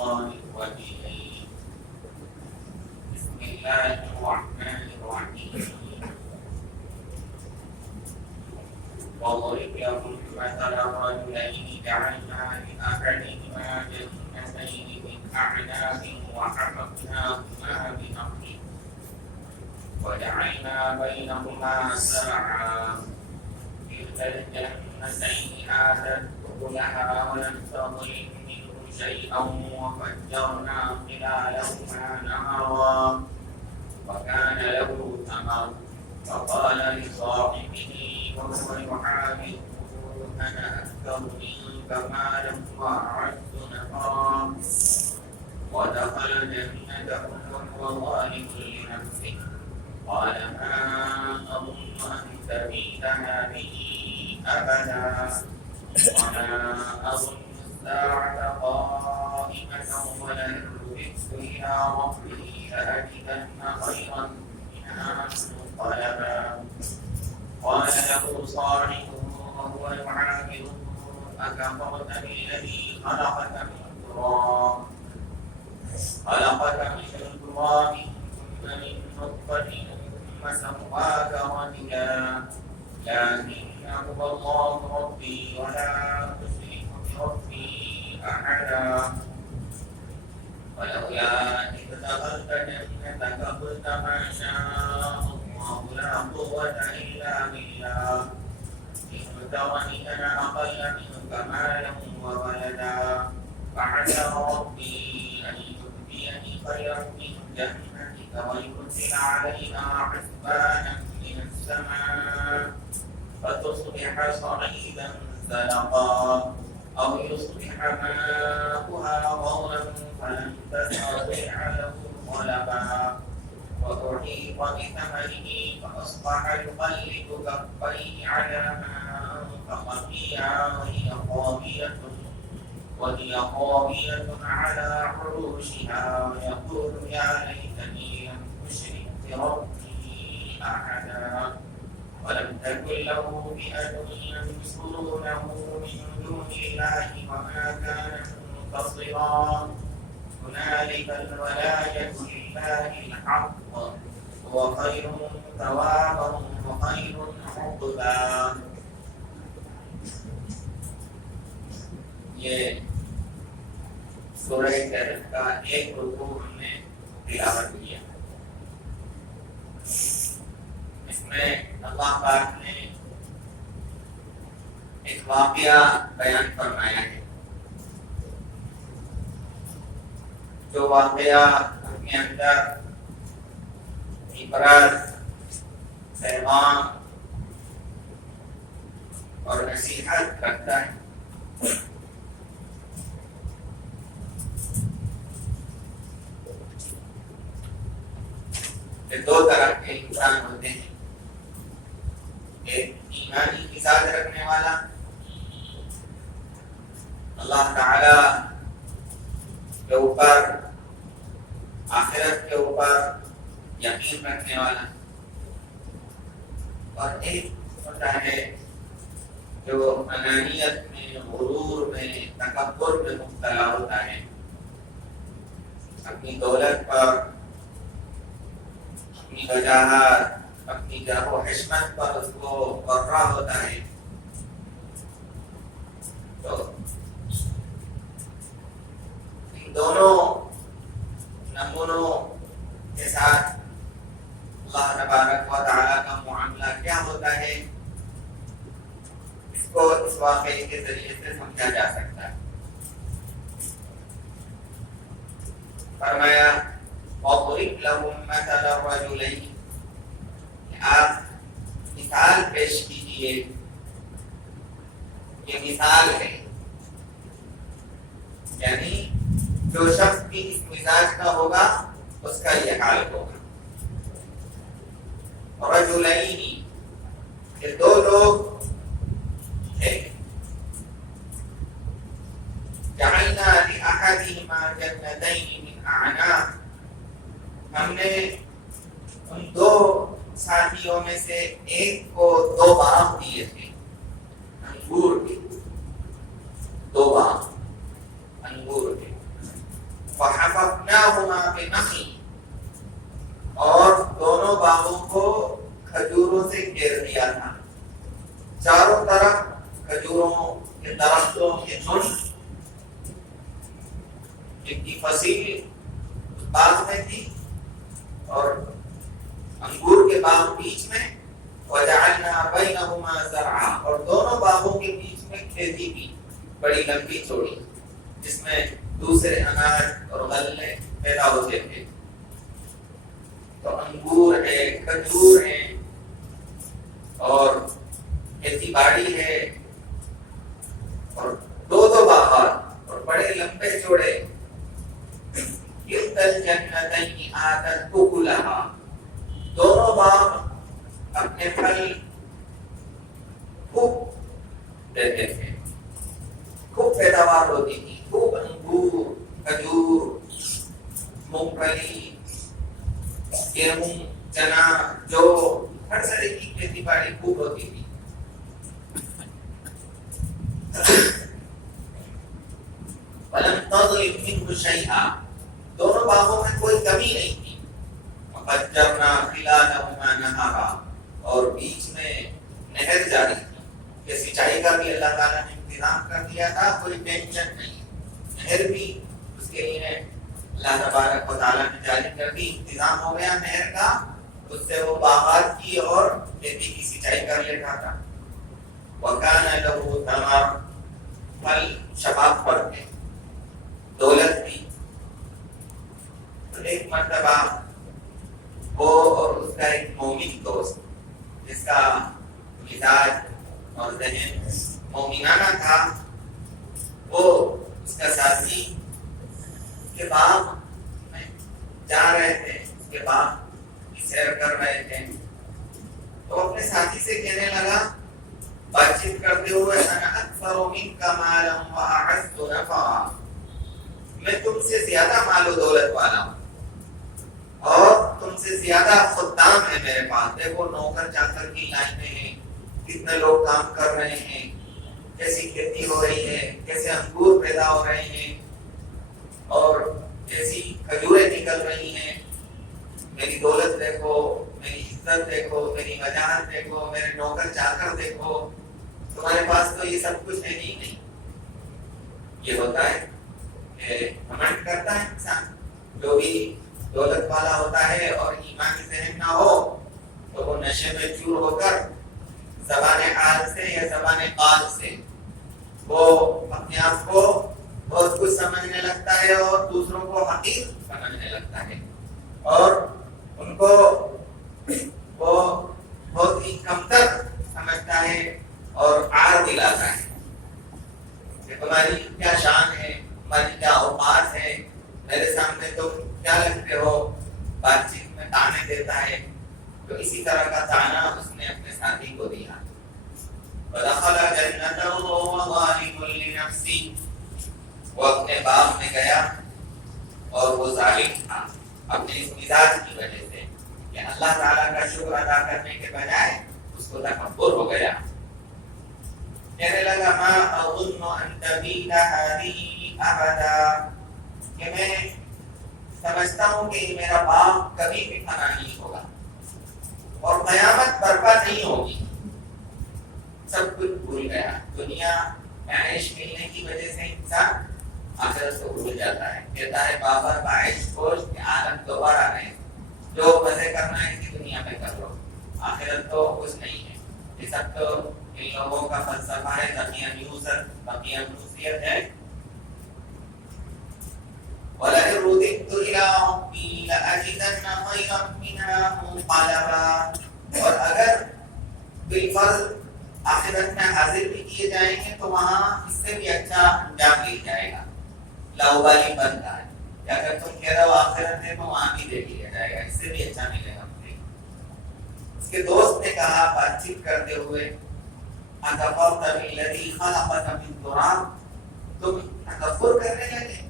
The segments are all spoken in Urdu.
الشيطان الرجيم بسم الله الرحمن الرحيم وضرب لهم مثل رجلين جعلنا لأحدهما جنتين من أعناب وحفظناهما بنخل وجعلنا بينهما زرعا كلتا الجنتين آتت أكلها ولم تظلم منه شيئا وفجرنا خلالهما نهرا وكان له ثمر فقال لصاحبه وهو يحاوره أنا أكثر منك مالا وأعز نفرا ودخل جنته وهو ظالم لنفسه قال ما أظن أن تبيد هذه أبدا وما أظن الساعة قائمة ولئن رددت إلى ربي لأجدن خيرا منها منقلبا قال له صاحبه وهو يعامله أكفرت بالذي خلقك من تراب ثم من نطفة ثم سواك رجلا لكن هو الله ربي ولا أشرك بربي أحدا ولولا إذ دخلت جنتك قلت ما شاء الله لا قوة إلا بالله إن ترني أنا أقل منك مالا وولدا فعسى ربي أن يؤتيني خيرا من جنتك ويرسل عليها حسبانا من السماء فتصبح صعيدا زلقا أو يصبح ماؤها غورا فلن تستطيع له طلبا وأحيط بثمره فأصبح يقلب كفيه على ما أنفق فيها وهي خاوية على عروشها ويقول يا ليتني لم أشرك بربي أحدا ولم تكن له فئة ينصرونه من دون الله وما كان منتصرا هنالك الولاية لله الحق هو خير ثوابا وخير عقبا. یہ سورہ کہف کا ایک رکوع ہم نے تلاوت کیا. اس میں اللہ پاک نے ایک واقعہ بیان فرمایا ہے جو واقعہ اپنے اندر عبرت، پیغام اور نصیحت رکھتا ہے. دو طرح کے انسان ہوتے ہیں، ایک ایمانی مزاج رکھنے والا، اللہ تعالی کے اوپر، آخرت کے اوپر یقین رکھنے والا، اور ایک ہوتا ہے جو انانیت میں، غرور میں، تکبر میں مبتلا ہوتا ہے، اپنی دولت پر، اپنی وجاہت، اپنی جاہ و حشمت پر اس کو غرہ ہوتا ہے. تو ان دونوں نمونوں کے ساتھ اللہ تبارک و تعالیٰ کا معاملہ کیا ہوتا ہے، اس کو اس واقعے کے ذریعے سے سمجھا جا سکتا ہے. فرمایا وَضْرِبْ لَهُمْ مَثَلَ الرَّجُلَيْنِ، آپ مثال پیش کیجئے. یہ مثال ہے، یعنی جو شخص بھی اس مزاج کا ہوگا اس کا یہ حال ہوگا. رجلین، یہ دو لوگ تھے. جعلنا لأحدهما جنتين من أعناب، ہم نے ان دو ساتھیوں میں سے ایک کو دو باغ دیے تھے، انگور کے. دو باغ انگور کے. فحففناهما بنخل، اور دونوں باغوں کو کھجوروں سے گھیر دیا تھا، چاروں طرف کھجوروں کے درختوں کے جھنڈ، جن کی فصیل باغ میں تھی اور انگور کے باغ بیچ میں، وجعلنا بینہما زرعا، اور دونوں باغوں کے بیچ میں کھیتی بھی بڑی لمبی چوڑی، جس میں دوسرے اناج اور غلے پیدا ہوتے تھے۔ تو انگور ہے، کھجور ہیں، اور کھیتی باڑی ہے، اور دو باغات اور بڑے لمبے چوڑے۔ کلتا الجنتین آتت اکلہا، دونوں باغ اپنے پھل خوب دیتے تھے، خوب پیداوار ہوتی تھی، خوب انگور، کھجور، مونگ پھلی، گیہوں، چنا، جو ہر طرح کی کھیتی باڑی خوب ہوتی تھی۔ وَلَمْ تَظْلِمْ مِنْهُ شَيْئًا، دونوں باغوں میں کوئی کمی نہیں تھی۔ وَفَجَّرْنَا خِلَالَهُمَا نَهَرًا، اور بیچ میں نہر جاری تھی، کہ سینچائی کا بھی اللہ تعالیٰ نے انتظام کر دیا تھا، کوئی ٹینشن نہیں، نہر بھی اس کے لیے اللہ تبارک و تعالیٰ نے جاری کر دی، انتظام ہو گیا نہر کا، اس سے وہ باغات کی اور کھیتی کی سینچائی کر لیتا تھا۔ وَكَانَ لَهُ ثَمَرٌ، پھل شباب پر تھے، دولت بھی۔ تو ایک مرتبہ وہ اور اس کا ایک مومن دوست، جس کا مزاج اور ذہن مومنانہ تھا، وہ اس کا ساتھی کے باغ میں جا رہے تھے، اس کے باغ کی سیر کر رہے تھے، تو اپنے ساتھی سے کہنے لگا، بات چیت کرتے ہوئے، انا اکثر منک مالا واعز نفرا، میں تم سے زیادہ مال و دولت والا ہوں اور تم سے زیادہ خدام ہے میرے پاس، دیکھو نوکر چاکر کی لائنیں ہیں، کتنے لوگ کام کر رہے ہیں، کیسی کھیتی ہو رہی ہے، کیسے انگور پیدا ہو رہے ہیں اور کیسی کھجوریں نکل رہی ہیں، میری دولت دیکھو، میری عزت دیکھو، میری وجاہت دیکھو، میرے نوکر چاکر دیکھو، تمہارے پاس تو یہ سب کچھ ہے نہیں۔ یہ ہوتا ہے کہ گھمنڈ کرتا ہے انسان، جو بھی دولت والا ہوتا ہے اور ایمانی ذہن نہ ہو تو وہ نشے میں چور ہو کر زبان حال سے یا زبان قال سے وہ اپنے آپ کو بہت کچھ سمجھنے لگتا ہے اور دوسروں کو حقیر سمجھنے لگتا ہے، اور ان کو وہ بہت ہی کمتر سمجھتا ہے اور عار دلاتا ہے کہ تمہاری کیا شان ہے، تمہاری کیا اوقات ہے، میرے سامنے تم کیا لگتے ہو، بات چیت میں تانے دیتا ہے۔ تو اسی طرح کا تانا اس نے اپنے ساتھی کو دیا۔ وَدَخَلَ جَنَّتَهُ وَهُوَ ظَالِمٌ لِنَفْسِهِ، وہ اپنے باغ میں گیا اور وہ ظالم تھا اپنے اس مزاج کی وجہ سے کہ اللہ تعالیٰ کا شکر ادا کرنے کے بجائے اس کو تکبر ہو گیا۔ کہنے لگا مَا أَظُنُّ أَن تَبِيدَ هَٰذِهِ أَبَدًا، کہ میں سمجھتا ہوں کہ یہ میرا باغ کبھی بھی فنا نہیں ہوگا اور قیامت برپا نہیں ہوگی۔ سب کچھ بھول گیا، دنیا عیش ملنے کی وجہ سے انسان آخرت کو بھول جاتا ہے، کہتا ہے بابا عیش خوش کہ عالم دوبارہ نہیں، جو مزے کرنا ہے اسی دنیا میں کر لو، آخرت تو کچھ نہیں ہے۔ یہ سب تو ان لوگوں کا فلسفہ ہے، تقیانوسیت ہے۔ وَلَئِن رُدِدتُّ إِلَىٰ رَبِّي لَأَجِدَنَّ خَيْرًا مِّنْهَا مُنقَلَبًا، اور اگر بالفرض آخرت میں حاضر بھی کیے جائیں گے تو وہاں اس سے بھی اچھا انجام مل جائے گا، لاؤبالی بنتا ہے کہ اگر تم کہہ رہے ہو آخرت ہے تو وہاں بھی دیکھ لیا جائے گا، اس سے بھی اچھا ملے گا مجھے۔ اس کے دوست نے کہا بات چیت کرتے ہوئے، اَكَفَرْتَ بِالَّذِي خَلَقَكَ مِن تُرَابٍ، تم تکبر کرنے لگے،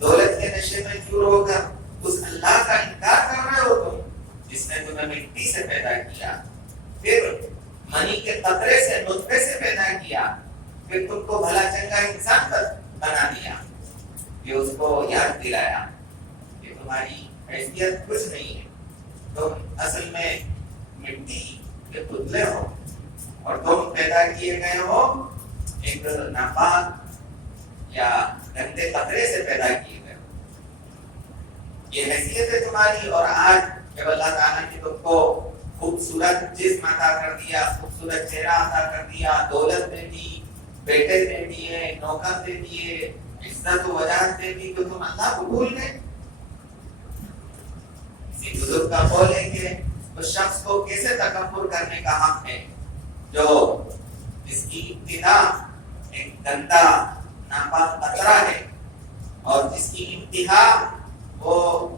دولت کے نشے میں چور ہو کر اس اللہ کا انکار کر رہے ہو تم جس نے تمہیں مٹی سے پیدا کیا، پھر منی کے قطرے سے، نطفے سے پیدا کیا، پھر تم کو بھلا چنگا انسان بنا دیا، کہ اس کو یاد دلایا کہ تمہاری حیثیت کچھ نہیں ہے، تم اصل میں مٹی کے پتلے ہو اور تم پیدا کیے گئے ہو ایک ناپاک یا گندے قطرے سے پیدا کیے گئے ہو۔ یہ حیثیت ہے تمہاری، اور آج جب اللہ تعالیٰ نے تم کو خوبصورت جسم عطا کر دیا، خوبصورت چہرہ عطا کر دیا، دولت دے دی، بیٹے دے دیے، نوکر دے دیے، عزت و وجاہت دے دی، تو تم اللہ کو بھول گئے۔ کسی بزرگ کا قول ہے کہ اس شخص کو کیسے تکبر کرنے کا حق ہے جو جس کی ابتدا ایک گندا ناپاک قطرہ ہے اور جس کی انتہا وہ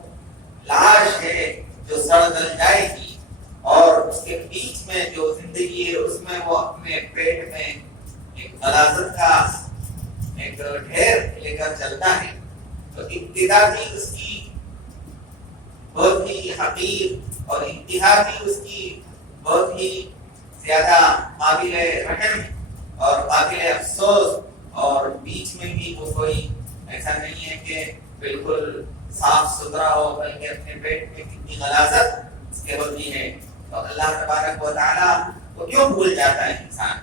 لاش ہے جو سڑ گل جائے گی، اور اس کے بیچ میں جو زندگی ہے اس میں وہ اپنے پیٹ میں ایک غلاظت کا ایک ڈھیر لے کر چلتا ہے۔ تو ابتدا بھی اس کی بہت ہی حقیر اور انتہا بھی اس کی بہت ہی زیادہ قابل رحم اور قابل افسوس، اور بیچ میں بھی وہ کوئی ایسا نہیں ہے کہ بالکل صاف ستھرا ہو، بلکہ اپنے پیٹ میں کتنی غلاظت اس کے ہوتی ہے۔ تو اللہ تبارک و تعالیٰ کو کیوں بھول جاتا ہے انسان؟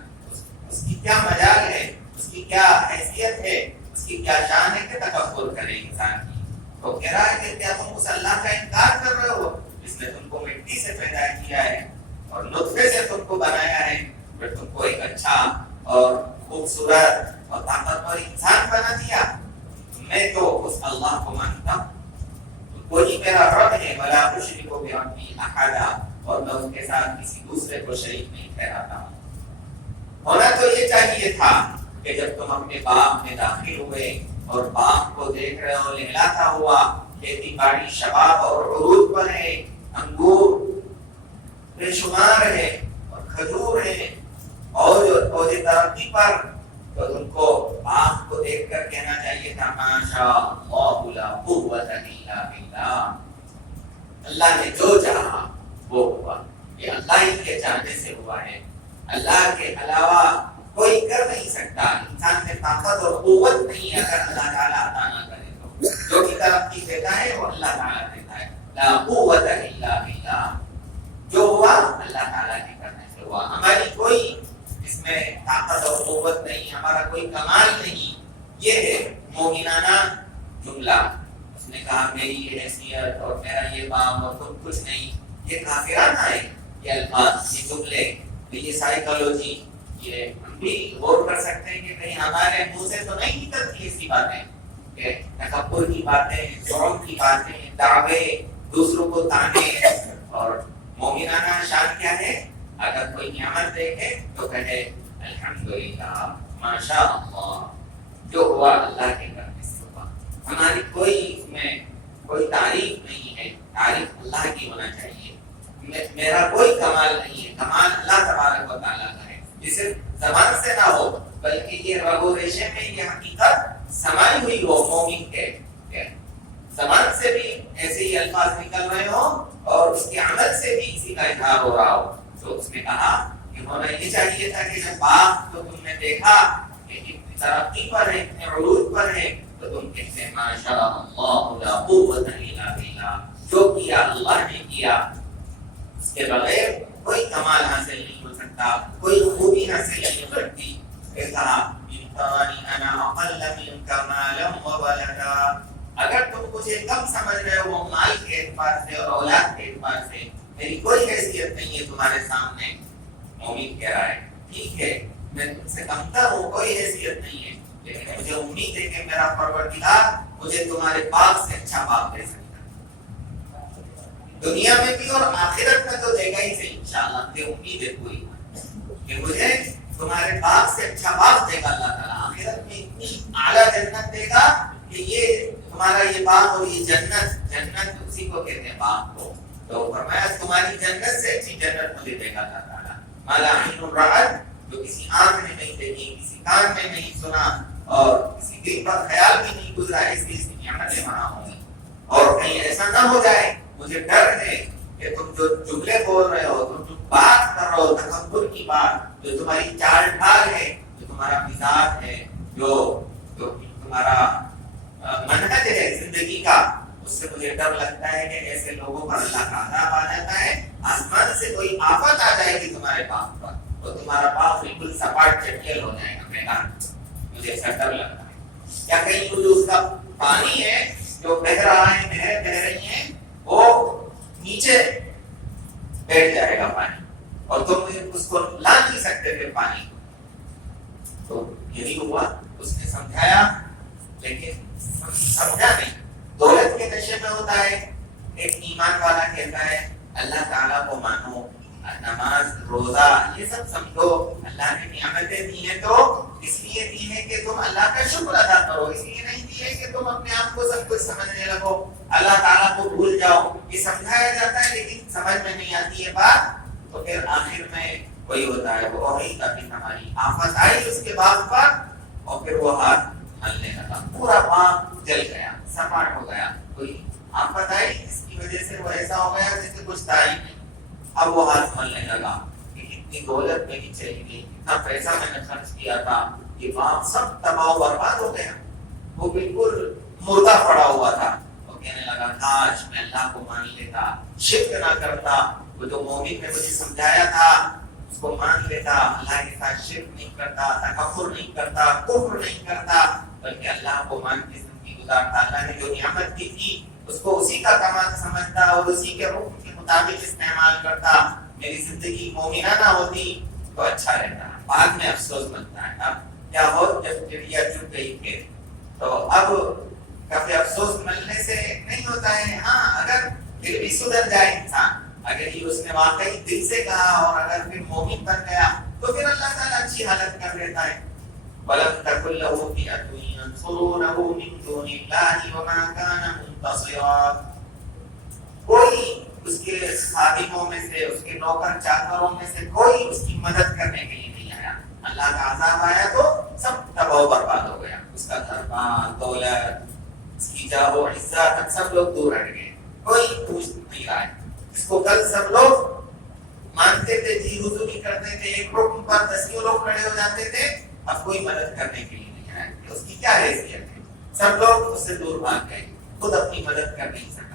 اس کی کیا مجال ہے، اس کی کیا حیثیت ہے، اس کی کیا شان ہے کہ تکبر کرے انسان کی؟ تو کہہ رہا ہے کہ کیا تم اس اللہ کا انکار کر رہے ہو جس نے تم کو مٹی سے پیدا کیا ہے اور نطفے سے تم کو بنایا ہے، پھر تم کو ایک اچھا اور خوبصورت اور طاقتور انسان بنا دیا؟ میں تو اس اللہ کو مانتا ہوں، کوئی میرا رب ہے، ولا اشرک بربی احدا، اور میں اس کے ساتھ کسی دوسرے کو شریک نہیں ٹھہراتا ہوں۔ ہونا تو یہ چاہیے تھا کہ جب تم اپنے باغ میں داخل ہوئے اور باغ کو دیکھ رہے ہو لہلاتا ہوا، کھیتی باڑی شباب اور عروج پر ہے، انگور بے شمار ہے اور کھجور ہے اور پودے ترقی پر، تو تم کو باغ کو دیکھ کر کہنا چاہیے تھا ماشاء اللہ لا قوت الا باللہ، اللہ نے جو چاہا وہ ہوا، یہ اللہ ہی کے چاہنے سے ہوا ہے، اللہ کے علاوہ کوئی کر نہیں سکتا۔ انسان میں طاقت اور قوت نہیں ہے اگر اللہ تعالیٰ عطا نہ کرے تو، جو کی ترقی دیتا ہے وہ اللہ تعالیٰ دیتا ہے۔ لا قوت الا باللہ، جو ہوا اللہ تعالیٰ کے کرنے سے ہوا، ہماری کوئی اس میں طاقت اور قوت نہیں، ہمارا کوئی کمال نہیں۔ یہ ہے مومنانہ جملہ۔ اس نے کہا میری یہ حیثیت اور میرا یہ باغ اور تم کچھ نہیں، یہ کافرانہ ہے یہ الفاظ، یہ جملے، یہ سائیکالوجی، یہ ہم بھی غور کر سکتے ہیں کہ کہیں ہمارے منہ سے تو نہیں نکلتی ایسی باتیں کہ تکبر کی باتیں، جرم کی باتیں، دعوے، دوسروں کو تانے۔ اور مومنانہ شان کیا ہے؟ اگر کوئی نعمت دیکھے تو کہے الحمدللہ ماشاء اللہ، جو ہوا اللہ کے کرنے سے ہوا، ہماری کوئی اس میں کوئی تعریف نہیں ہے، تعریف اللہ کی ہونا چاہیے۔ میرا کوئی کمال نہیں ہے، کمال اللہ تبارک و تعالیٰ کا ہے، یہ صرف زبان سے نہ ہو بلکہ یہ رگ و ریشے میں یہ حقیقت سمائی ہوئی ہو مومن کے، زبان سے بھی ایسے ہی الفاظ نکل رہے ہوں اور اس کے عمل سے بھی اسی کا اظہار ہو رہا ہو۔ تو اس نے کہا کہ ہونا یہ چاہیے تھا کہ جب باغ کو تم نے دیکھا کہ اتنی ترقی پر ہے، اتنے عروج پر ہے، تو تم کہتے ہیں ماشاء اللہ لا قوت الا باللہ، جو کیا اللہ نے کیا، اس کے بغیر کوئی کمال حاصل نہیں ہو سکتا، کوئی خوبی حاصل نہیں ہو سکتی۔ کہا انا اقل منک مالا وولدا، اگر تم مجھے کم سمجھ رہے ہو مال کے اعتبار سے اور اولاد کے اعتبار سے، میری کوئی حیثیت نہیں ہے تمہارے سامنے۔ مومن کہہ رہا ہے ٹھیک ہے میں تم سے کمتر ہوں، کوئی حیثیت نہیں ہے، لیکن مجھے امید ہے کہ میرا پروردگار مجھے تمہارے باغ سے اچھا باغ دے سکتا ہے، دنیا میں بھی اور آخرت میں تو دے گا ہی صحیح انشاءاللہ، مجھے امید ہے پوری کہ مجھے تمہارے باغ سے اچھا باغ دے گا اللہ تعالیٰ، آخرت میں اتنی اعلیٰ جنت دے گا کہ یہ تمہارا یہ باغ اور یہ جنت، جنت اسی کو کہتے ہیں باغ کو، تو فرمایا تمہاری جنت سے اچھی جنت مجھے دے گا اللہ تعالیٰ، مالا عین رأت، جو کسی آنکھ نے نہیں دیکھی، کسی کان نے نہیں سنا اور کسی دل پر خیال بھی نہیں گزرا، ایسی ایسی نعمتیں وہاں ہوں گی۔ اور کہیں ایسا نہ ہو جائے، مجھے ڈر ہے کہ تم جو جملے بول رہے ہو، تم جو بات کر رہے ہو تکبر کی بات، جو تمہاری چال ڈھال ہے، جو تمہارا مزاج ہے، جو تمہارا منہج ہے زندگی کا، اس سے مجھے ڈر لگتا ہے کہ ایسے لوگوں پر اللہ کا عذاب آ جاتا ہے، آسمان سے کوئی آفت آ جائے گی تمہارے باغ پر تو تمہارا باغ بالکل سپاٹ چٹیل ہو جائے گا میدان، مجھے ایسا ڈر لگتا ہے۔ یا کہیں جو اس کا پانی ہے جو بہہ رہا ہے، نہر بہہ رہی ہیں، وہ نیچے بیٹھ جائے گا پانی اور تم اس کو لا نہیں سکتے پھر پانی کو۔ تو یہی ہوا، اس نے سمجھایا لیکن سمجھا نہیں، دولت کے نشے میں ہوتا ہے۔ ایک ایمان والا کہتا ہے اللہ تعالیٰ کو مانو، نماز روزہ یہ سب سمجھو، اللہ نے نعمتیں دی ہیں تو اس لیے دی ہے کہ تم اللہ کا شکر ادا کرو، اس لیے نہیں دی ہے کہ تم اپنے آپ کو سب کچھ سمجھنے لگو، اللہ تعالیٰ کو بھول جاؤ۔ یہ سمجھایا جاتا ہے لیکن سمجھ میں نہیں آتی ہے بات، تو پھر آخر میں وہی ہوتا ہے، وہ وہی کبھی ہماری آفت آئی اس کے باغ پر اور پھر وہ ہاتھ ملنے لگا، پورا باغ جل گیا، سپاٹ ہو گیا۔ کوئی آفت آئی جس کی وجہ سے وہ ایسا ہو گیا جیسے کچھ تھا ہی نہیں۔ اب وہ ہاتھ ملنے لگا کہ اتنی دولت میری چلی گئی، اتنا پیسہ میں نے خرچ کیا تھا، یہ باغ سب تباہ و برباد ہو گیا، وہ بالکل مردہ پڑا ہوا تھا۔ وہ کہنے لگا کاش میں اللہ کو مان لیتا، شرک نہ کرتا، وہ جو مومن نے مجھے سمجھایا تھا اس کو مان لیتا، اللہ کے ساتھ شرک نہیں کرتا، تکبر نہیں کرتا، کفر نہیں کرتا، بلکہ اللہ کو مان کے زندگی گزارتا، اللہ نے جو نعمت دی تھی اس کو اسی کا کمال سمجھتا اور اسی کے حکم کے مطابق استعمال کرتا، میری زندگی مومنانہ ہوتی تو اچھا رہتا۔ بعد میں افسوس بنتا ہے، اب کیا ہو جب چڑیا چپ گئی پھر، تو اب کبھی افسوس ملنے سے نہیں ہوتا ہے۔ ہاں اگر پھر بھی سدھر جائے انسان، اگر یہ اس نے واقعی دل سے کہا اور اگر پھر مومن بن گیا تو پھر اللہ تعالیٰ اچھی حالت کر دیتا ہے۔ وَلَمْ تَكُنْ لَهُ فِئَةٌ يَنْصُرُونَهُ مِنْ دُونِ اللَّهِ وَمَا كَانَ مُنْتَصِرًا، کوئی اس کے خادموں میں سے، اس کے نوکر چاکروں میں سے کوئی اس کی مدد کرنے کے لیے نہیں آیا۔ اللہ کا عذاب آیا تو سب تباہ و برباد ہو گیا، اس کا گھر بار دولت، اس کی جاہ و عزت سب لوگ دور ہٹ گئے، کوئی پوچھ نہیں رہا ہے۔ اس کو کل سب لوگ مانتے تھے، جی حضوری کرتے تھے، ایک رکن پر 10 لوگ کھڑے ہو جاتے تھے، اب کوئی مدد کرنے کے لیے نہیں آیا، اس کی کیا حیثیت ہے؟ سب لوگ اس سے دور بھاگ گئے، خود اپنی مدد کر نہیں سکا۔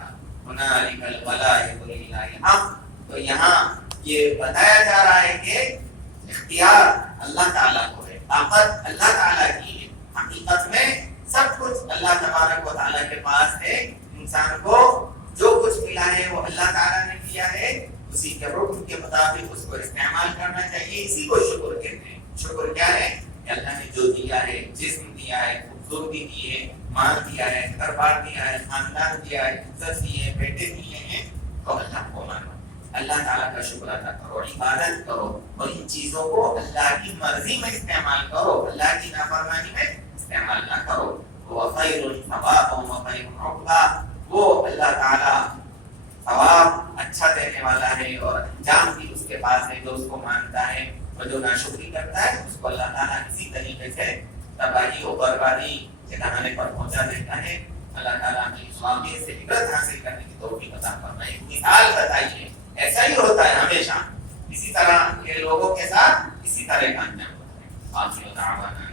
هنالك الولاية لله الحق، تو یہاں یہ بتایا جا رہا ہے کہ اختیار اللہ تعالیٰ کو ہے، طاقت اللہ تعالیٰ کی ہے، حقیقت میں سب کچھ اللہ تبارک و تعالیٰ کے پاس ہے۔ انسان کو جو کچھ ملا ہے وہ اللہ تعالیٰ نے دیا ہے، اسی کے حکم کے مطابق اس کو استعمال کرنا چاہیے، اسی کو شکر کہتے ہیں۔ شکر کیا ہے؟ کہ اللہ نے جو دیا ہے، جسم دیا ہے، خوبصورتی دی ہے، مال دیا ہے، گھر بار دیا ہے، خاندان دیا ہے، عزت دی ہے، بیٹے دیے ہیں، تو اللہ کو مانو، اللہ تعالیٰ کا شکر ادا کرو، عبادت کرو اور ان چیزوں کو اللہ کی مرضی میں استعمال کرو، اللہ کی نافرمانی میں استعمال نہ کرو۔ وَخَيْرٌ ثَوَابًا وَخَيْرٌ عُقْبًا، وہ اللہ تعالیٰ ثواب اچھا دینے والا ہے اور انجام بھی اس کے پاس ہے، جو اس کو مانتا ہے اور جو ناشکری کرتا ہے اس کو اللہ تعالیٰ اسی طریقے سے تباہی و بربادی کے دہانے پر پہنچا دیتا ہے۔ اللہ تعالیٰ نے اس واقعے سے عبرت حاصل کرنے کی توفیق عطا فرمائے۔ ایک مثال بتائیے، ایسا ہی ہوتا ہے ہمیشہ، اسی طرح کے لوگوں کے ساتھ اسی طرح کا انجام ہوتا ہے۔ آخر دعوانا